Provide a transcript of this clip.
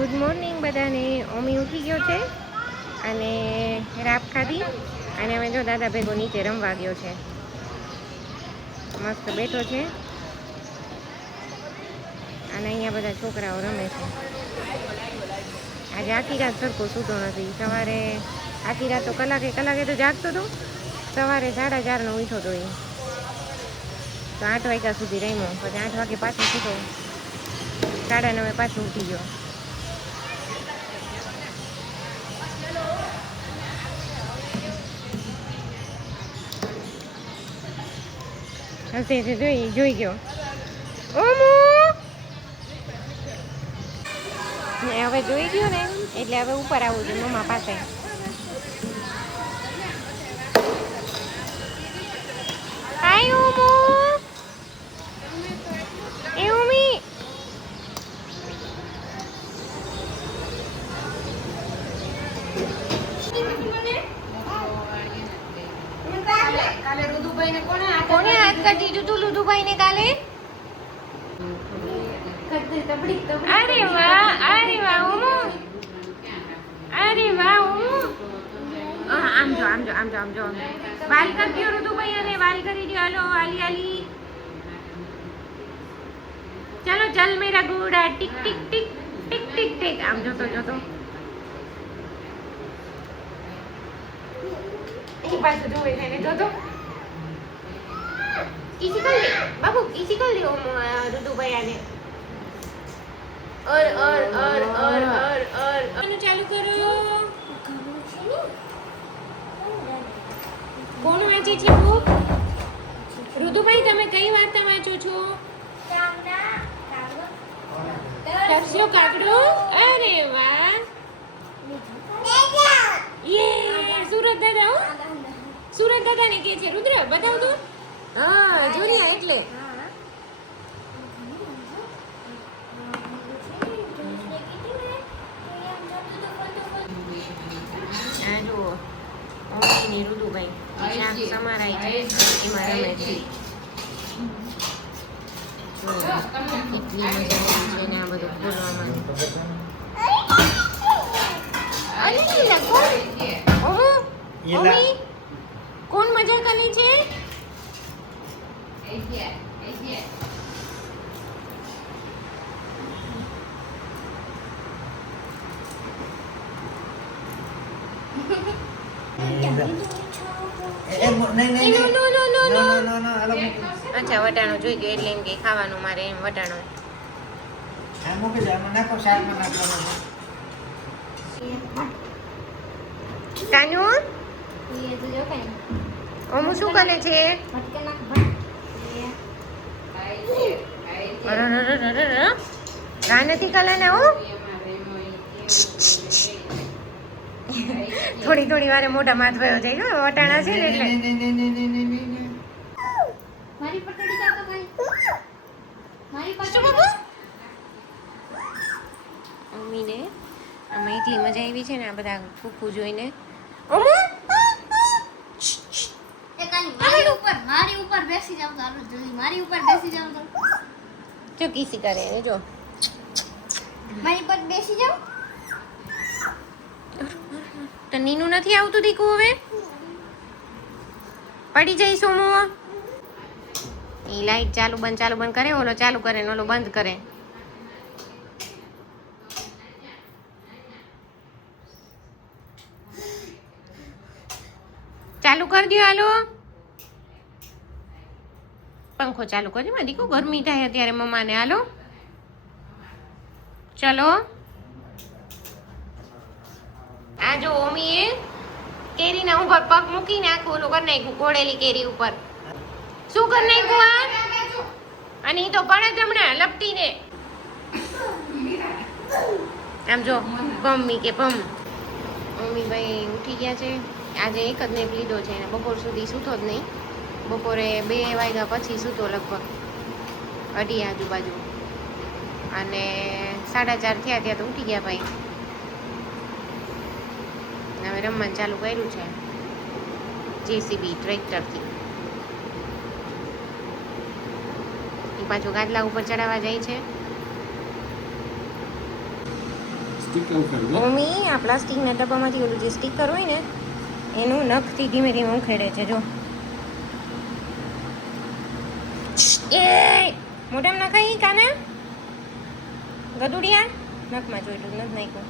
Good morning બધાને. ઓમી ઉઠી ગયો છે અને રાપ ખાધી અને અમે જો દાદા ભેગો નીચે રમવા ગયો છે. મસ્ત બેઠો છે અને અહીંયા બધા છોકરાઓ રમે છે. આજે આખી રાત સરખો સૂતો નથી. સવારે આખી રાત તો કલાકે તો જાગતો હતો. સવારે 4:30નો ઉઠ્યો હતો એ તો 8 વાગ્યા સુધી રમ્યો. પછી 8 વાગે પાછો સૂતો. 9:30 પાછો ઉઠી ગયો. હસે છે જોઈ ગયો. ઓમો હવે જોઈ ગયો ને એટલે હવે ઉપર આવવું છે મમ્મા પાસે. હાય ઓમો. એ ઓમી કોને હાથ કાઢી દીધું તું લુધુભાઈ ને કાલે? અરે વાહ ઓમો. અરે વાહ ઓમો. આમ જો વાલ કરી દો રુદુભાઈ અને વાલ કરી દો. હાલો આલી ચાલો ચલ મેરા ઘોડા tick tick tick tick tick tick. આમ જોતો એ પાછો જોવે છે ને જોતો. किसी कर ले बाबू, किसी कर ले रुदू भैया ने. और चालू करो. કોણ વાંચે છે બુક? રુદુભાઈ તમે કઈ વાર્તા વાંચો છો? ટપસ્યો કાગડો. અરે વાહ. યે સુરત દાદા ને કે છે રુદ્ર બતાવ તો. હા જોનિયા એટલે આ જુઓ ઓમીની રુદુભાઈ શાક સમારાય છે એમાં રમે છે. કેટલી મજા આવે છે ને આ બધું ખોલવામાં. કોણ મજા કરે છે? અચ્છા વટાણું જોઈ ગયો એટલે એમ કે ખાવાનું મારે એમ વટાણું. કાનુ ઓમુ શું કરે છે? રા નથી કલાના હો. થોડી વારે મોઢા માથ ભયો જાય વટાણા છે ને એટલે. મારી પટડી જા તો ભાઈ. મારી પાછો બાબુ. મમ્મીને આમાં એટલી મજા આવી છે ને આ બધા કુકુ જોઈને. ઓમો મારી ઉપર બેસી જાવ તો આલો જલ્દી મારી ઉપર બેસી જાવ તો. જો કીસી કરે જો. મારી પર બેસી જાવ. તો નીનું નથી આવતું દીકુ હવે? પડી જઈશ ઓમો. એ લાઈટ ચાલુ બંધ કરે. ઓલો ચાલુ કરે ને ઓલો બંધ કરે. ચાલુ કરી દો. હાલો પંખો ચાલુ કરજો માં દીકુ. ગરમી થાય અત્યારે મમ્માને. હાલો ચલો. આ જો ઓમીએ કેરીના ઉપર પગ મૂકીને આખું ઓલું કરી નાખ્યું ઘોડેલી કેરી ઉપર. શું કરી નાખ્યું આ? અને ઈ તો પડે જ હમણાં લપટીને. આમ જો પમ્મી કે પમ. મમ્મી ભાઈ ઉઠી ગયા છે. આજે એક જ નેપ લીધો છે અને બપોર સુધી સૂતો જ નહીં. બપોરે 2 વાગ્યા પછી સૂતો લગભગ 2:30 આજુબાજુ. અને 4:30 થયા ત્યાં તો ઉઠી ગયા ભાઈ. હવે રમવાનું ચાલુ કર્યું છે જેસીબી ટ્રેક્ટરથી. એ પાછું ગાદલા ઉપર ચડાવવા જાય છે. સ્ટીકર ઉખાડી દે. મમ્મી આ પ્લાસ્ટિકના ડબ્બામાંથી ઓલું જે સ્ટીકર હોય ને એનું નખથી ધીમે ધીમે ઉખેડે છે જો. એ મોઢામાં નખાઈ કાને ગદુડિયા નખમાં જોઈતું નથી નાખ્યું.